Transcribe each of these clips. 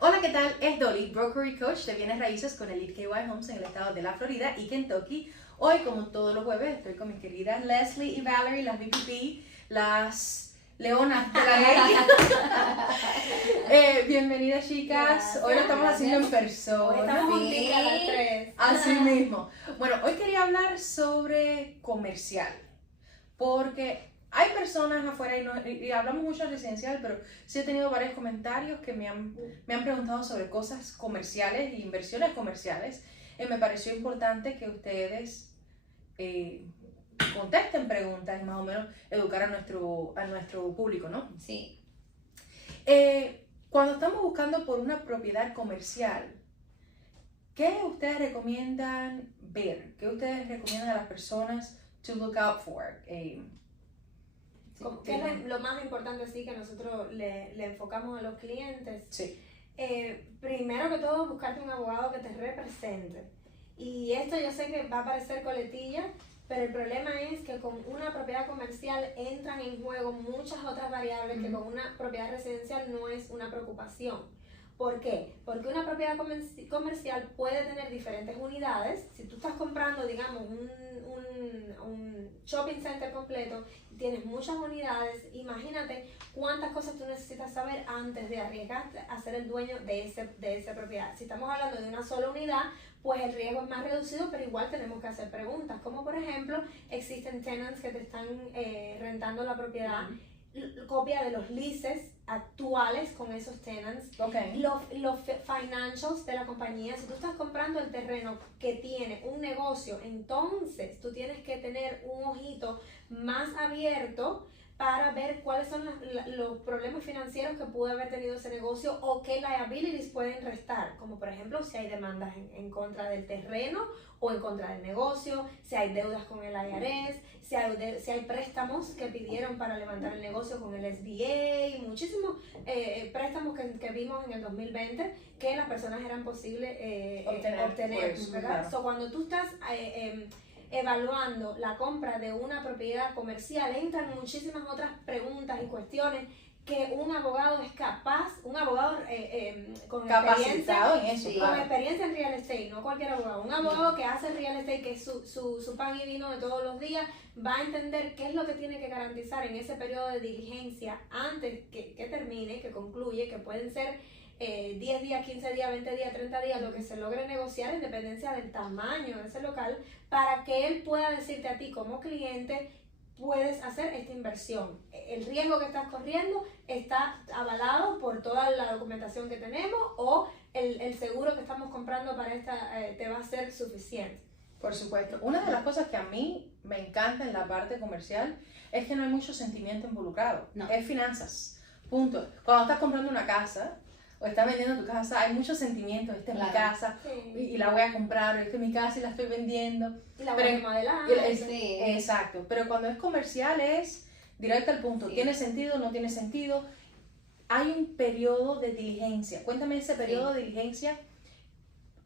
Hola, ¿qué tal? Es Dolly, broker y coach de bienes raíces con Elite KY Homes en el estado de la Florida y Kentucky. Hoy, como todos los jueves, estoy con mis queridas Leslie y Valerie, las VPP, las leonas de la ley. Bienvenidas, chicas. Gracias, hoy lo estamos haciendo en persona. Hoy estamos juntitas las tres. Así mismo. Bueno, hoy quería hablar sobre comercial, porque hay personas afuera y hablamos mucho de residencial, pero sí he tenido varios comentarios que me han preguntado sobre cosas comerciales e inversiones comerciales. Me pareció importante que ustedes contesten preguntas y más o menos educar a nuestro público, ¿no? Sí. Cuando estamos buscando por una propiedad comercial, ¿qué ustedes recomiendan ver? ¿Qué ustedes recomiendan a las personas to look out for? ¿Qué es lo más importante así que nosotros le enfocamos a los clientes? Sí. Primero que todo, buscarte un abogado que te represente. Y esto yo sé que va a parecer coletilla, pero el problema es que con una propiedad comercial entran en juego muchas otras variables que con una propiedad residencial no es una preocupación. ¿Por qué? Porque una propiedad comercial puede tener diferentes unidades. Si tú estás comprando, digamos, un shopping center completo y tienes muchas unidades, imagínate cuántas cosas tú necesitas saber antes de arriesgarte a ser el dueño de esa propiedad. Si estamos hablando de una sola unidad, pues el riesgo es más reducido, pero igual tenemos que hacer preguntas, como por ejemplo, existen tenants que te están rentando la propiedad, copia de los leases actuales con esos tenants, los financials de la compañía. Si tú estás comprando el terreno que tiene un negocio, entonces tú tienes que tener un ojito más abierto para ver cuáles son los problemas financieros que pudo haber tenido ese negocio o qué liabilities pueden restar, como por ejemplo si hay demandas en contra del terreno o en contra del negocio, si hay deudas con el IRS, si hay préstamos que pidieron para levantar el negocio con el SBA, muchísimos préstamos que vimos en el 2020 que las personas eran posibles obtener, pues, ¿verdad? claro. So, cuando tú estás evaluando la compra de una propiedad comercial, entran muchísimas otras preguntas y cuestiones que un abogado es capaz, un abogado con capacitado experiencia, en eso, con claro. experiencia en real estate, no cualquier abogado, un abogado que hace real estate, que es su pan y vino de todos los días, va a entender qué es lo que tiene que garantizar en ese periodo de diligencia antes que termine, que concluye, que pueden ser 10 días, 15 días, 20 días, 30 días, lo que se logre negociar en dependencia del tamaño de ese local, para que él pueda decirte a ti como cliente, puedes hacer esta inversión. El riesgo que estás corriendo está avalado por toda la documentación que tenemos, o el seguro que estamos comprando para esta te va a ser suficiente. Por supuesto. Una de las cosas que a mí me encanta en la parte comercial es que no hay mucho sentimiento involucrado. No. Es finanzas. Punto. Cuando estás comprando una casa o estás vendiendo tu casa, hay muchos sentimientos. Esta es mi casa y la voy a comprar, o esta es mi casa y la estoy vendiendo. Y la voy a remodelar. Sí. Exacto. Pero cuando es comercial es directo al punto. Sí. ¿Tiene sentido? ¿No tiene sentido? Hay un periodo de diligencia. Cuéntame ese periodo de diligencia.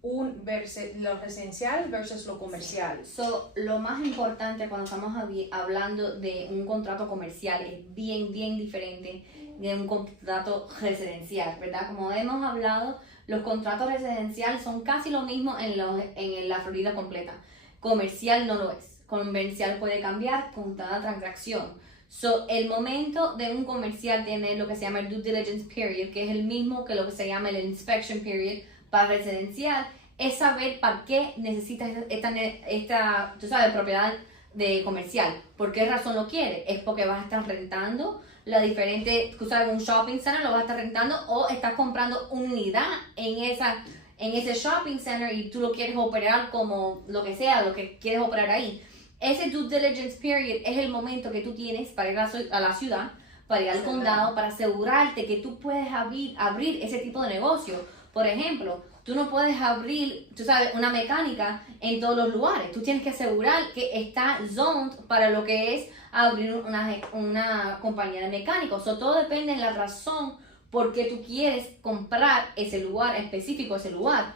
Lo residencial versus lo comercial. So, lo más importante cuando estamos hablando de un contrato comercial es bien diferente de un contrato residencial, ¿verdad? Como hemos hablado, los contratos residenciales son casi lo mismo en la Florida completa. Comercial no lo es. Comercial puede cambiar con cada transacción. So, el momento de un comercial tiene lo que se llama el due diligence period, que es el mismo que lo que se llama el inspection period para residencial, es saber para qué necesitas esta tú sabes, propiedad de comercial. ¿Por qué razón lo quieres? Es porque vas a estar rentando la diferente, tú sabes, un shopping center lo vas a estar rentando, o estás comprando una unidad en ese shopping center y tú lo quieres operar como lo que sea, lo que quieres operar ahí. Ese due diligence period es el momento que tú tienes para ir a la ciudad, para ir al condado, para asegurarte que tú puedes abrir ese tipo de negocio. Por ejemplo, tú no puedes abrir, tú sabes, una mecánica en todos los lugares. Tú tienes que asegurar que está zoned para lo que es abrir una compañía de mecánicos. Todo depende de la razón por qué tú quieres comprar ese lugar específico, ese lugar.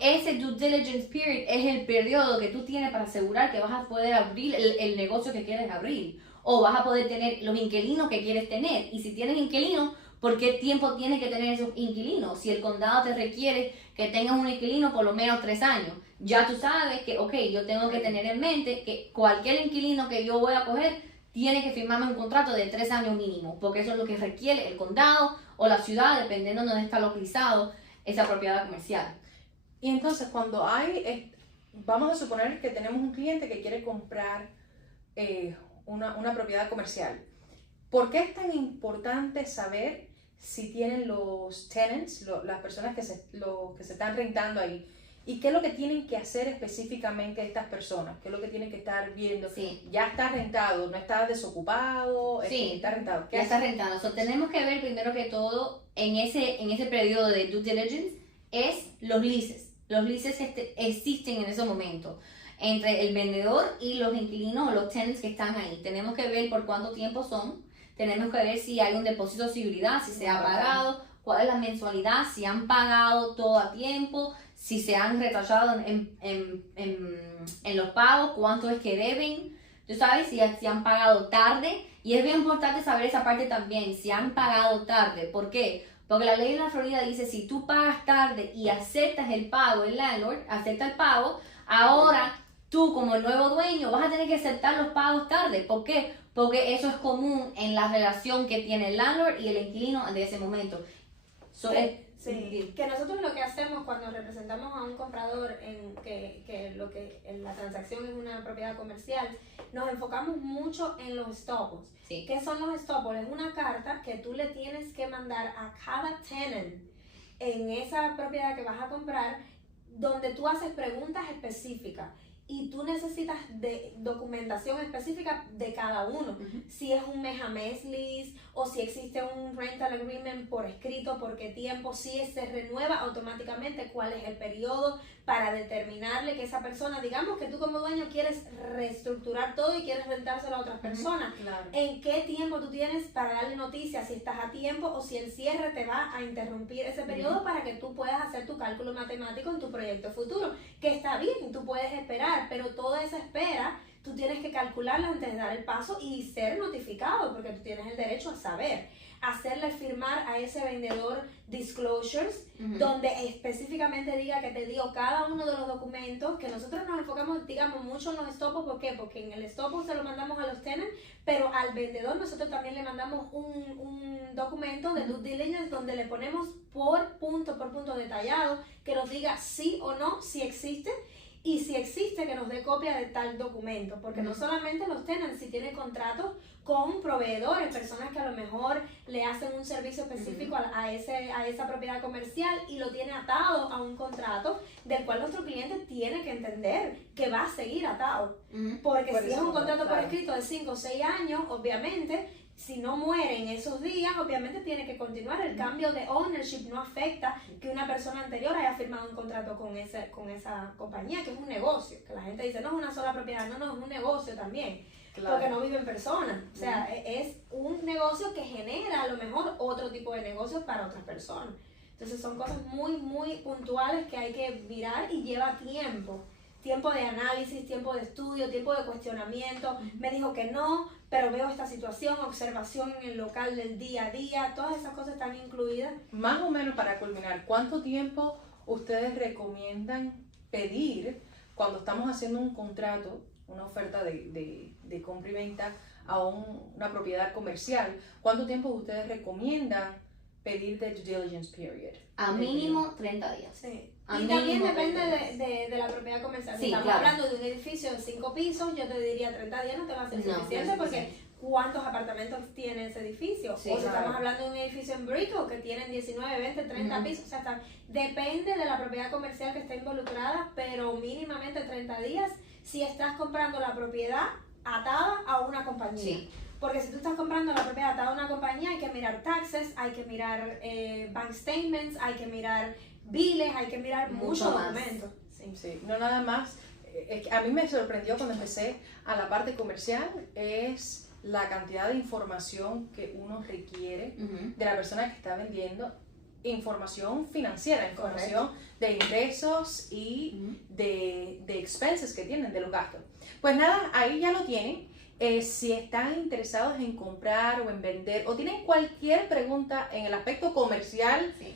Ese due diligence period es el periodo que tú tienes para asegurar que vas a poder abrir el negocio que quieres abrir. O vas a poder tener los inquilinos que quieres tener. Y si tienes inquilinos, ¿Por qué tiempo tiene que tener esos inquilinos? Si el condado te requiere que tengas un inquilino por lo menos 3 años, ya tú sabes que, ok, yo tengo que tener en mente que cualquier inquilino que yo voy a coger tiene que firmarme un contrato de 3 años mínimo, porque eso es lo que requiere el condado o la ciudad, dependiendo de dónde está localizado esa propiedad comercial. Y entonces cuando vamos a suponer que tenemos un cliente que quiere comprar una propiedad comercial. ¿Por qué es tan importante saber si tienen los tenants, las personas que se están rentando ahí? ¿Y qué es lo que tienen que hacer específicamente estas personas? ¿Qué es lo que tienen que estar viendo? Sí. Ya está rentado, no está desocupado, Sí, está rentado. Ya está rentado. So, tenemos que ver primero que todo en ese periodo de due diligence es los leases. Los leases existen en ese momento entre el vendedor y los inquilinos o los tenants que están ahí. Tenemos que ver por cuánto tiempo son. Tenemos que ver si hay un depósito de seguridad, si se ha pagado, cuál es la mensualidad, si han pagado todo a tiempo, si se han retrasado en los pagos, cuánto es que deben, tú sabes, si han pagado tarde. Y es bien importante saber esa parte también, si han pagado tarde. ¿Por qué? Porque la ley en la Florida dice, si tú pagas tarde y aceptas el pago, el landlord acepta el pago, ahora tú como el nuevo dueño vas a tener que aceptar los pagos tarde. ¿Por qué? Porque eso es común en la relación que tiene el landlord y el inquilino de ese momento. Sí, que nosotros lo que hacemos cuando representamos a un comprador en la transacción es una propiedad comercial, nos enfocamos mucho en los estoppos. Sí. ¿Qué son los estoppos? Es una carta que tú le tienes que mandar a cada tenant en esa propiedad que vas a comprar, donde tú haces preguntas específicas y tú necesitas de documentación específica de cada uno. Si es un mes a mes lease o si existe un rental agreement por escrito, por qué tiempo, si se renueva automáticamente, cuál es el periodo para determinarle que esa persona, digamos que tú como dueño quieres reestructurar todo y quieres rentárselo a otras personas. Claro. ¿En qué tiempo tú tienes para darle noticias, si estás a tiempo o si el cierre te va a interrumpir ese periodo para que tú puedas hacer tu cálculo matemático en tu proyecto futuro? Que está bien, tú puedes esperar, pero toda esa espera tú tienes que calcularla antes de dar el paso y ser notificado, porque tú tienes el derecho a saber. Hacerle firmar a ese vendedor disclosures, donde específicamente diga que te dio cada uno de los documentos, que nosotros nos enfocamos, digamos, mucho en los estoppos. ¿Por qué? Porque en el estopo se lo mandamos a los tenants, pero al vendedor nosotros también le mandamos un documento de due diligence donde le ponemos por punto detallado, que nos diga sí o no, si existe, y si existe que nos dé copia de tal documento, porque no solamente los tenants, si tienen contratos con proveedores, personas que a lo mejor le hacen un servicio específico a esa propiedad comercial y lo tiene atado a un contrato del cual nuestro cliente tiene que entender que va a seguir atado. Porque si es un contrato por escrito de 5 o 6 años, obviamente, si no muere en esos días, obviamente tiene que continuar. El cambio de ownership no afecta que una persona anterior haya firmado un contrato con esa compañía, que es un negocio. Que la gente dice, no es una sola propiedad, no, es un negocio también. Claro. Porque no viven personas. O sea, es un negocio que genera a lo mejor otro tipo de negocios para otras personas. Entonces son cosas muy, muy puntuales que hay que mirar y lleva tiempo. Tiempo de análisis, tiempo de estudio, tiempo de cuestionamiento. Me dijo que no, pero veo esta situación, observación en el local del día a día, todas esas cosas están incluidas. Más o menos para culminar, ¿cuánto tiempo ustedes recomiendan pedir cuando estamos haciendo un contrato, una oferta de compra y venta a una propiedad comercial? ¿Cuánto tiempo ustedes recomiendan pedir de due diligence period? A mínimo 30 días. Sí. Y también depende de la propiedad comercial. Si estamos hablando de un edificio de 5 pisos, yo te diría 30 días no te va a ser suficiente, porque ¿cuántos apartamentos tiene ese edificio? O si estamos hablando de un edificio en Brickell que tienen 19, 20, 30 pisos, o sea, depende de la propiedad comercial que esté involucrada, pero mínimamente 30 días si estás comprando la propiedad atada a una compañía. Sí. Porque si tú estás comprando la propiedad atada a una compañía, hay que mirar taxes, hay que mirar bank statements, hay que mirar biles, hay que mirar muchos documentos. Sí, no nada más. A mí me sorprendió cuando empecé a la parte comercial, es la cantidad de información que uno requiere de la persona que está vendiendo, información financiera, información de ingresos y de expenses que tienen, de los gastos. Pues nada, ahí ya lo tienen. Si están interesados en comprar o en vender o tienen cualquier pregunta en el aspecto comercial, Sí.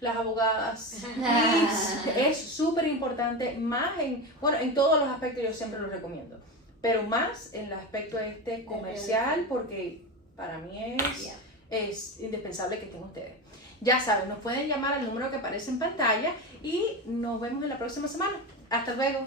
las abogadas, please, es súper importante, más en todos los aspectos yo siempre los recomiendo, pero más en el aspecto comercial, porque para mí Yeah. es indispensable que estén ustedes. Ya saben, nos pueden llamar al número que aparece en pantalla y nos vemos en la próxima semana. Hasta luego.